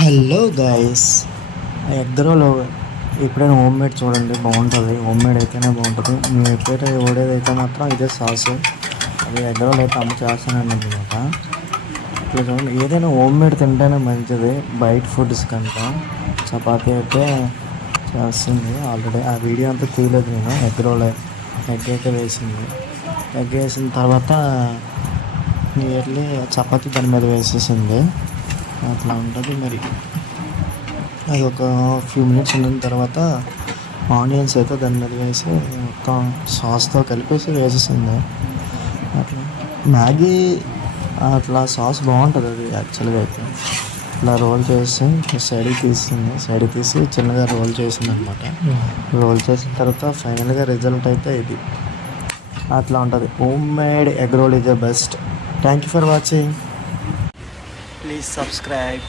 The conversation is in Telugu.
హలో గైస్, ఎగ్ రోల్ ఎప్పుడైనా హోమ్ మేడ్ చూడండి, బాగుంటుంది. హోమ్ మేడ్ అయితేనే బాగుంటుంది. మేము ఎప్పుడైతే ఓడేదైతే మాత్రం ఇదే సాస్. అది ఎగ్ రోల్ అయితే అమ్మ చేస్తానండి అనమాట. ఇప్పుడు చూడండి, ఏదైనా హోమ్ మేడ్ తింటేనే మంచిది బయట ఫుడ్స్ కంటే. చపాతీ అయితే చేస్తుంది ఆల్రెడీ. ఆ వీడియో అంతా తీయలేదు నేను. ఎగ్ రోల్ ఎగ్ అయితే వేసింది. ఎగ్ వేసిన తర్వాత నియర్లీ చపాతీ దాని మీద వేసేసింది. అట్లా ఉంటుంది మరి. అది ఒక ఫ్యూ మినిట్స్ ఉన్న తర్వాత ఆనియన్స్ అయితే దాని మీద వేసి మొత్తం సాస్తో కలిపేసి వేసేసింది. అట్లా మ్యాగీ అట్లా సాస్ బాగుంటుంది. అది యాక్చువల్గా అయితే ఇట్లా రోల్ చేసి సైడ్కి తీసి చిన్నగా రోల్ చేసింది అనమాట. రోల్ చేసిన తర్వాత ఫైనల్గా రిజల్ట్ అయితే ఇది అట్లా ఉంటుంది. Home made egg role is the best. Thank you for watching. Please subscribe.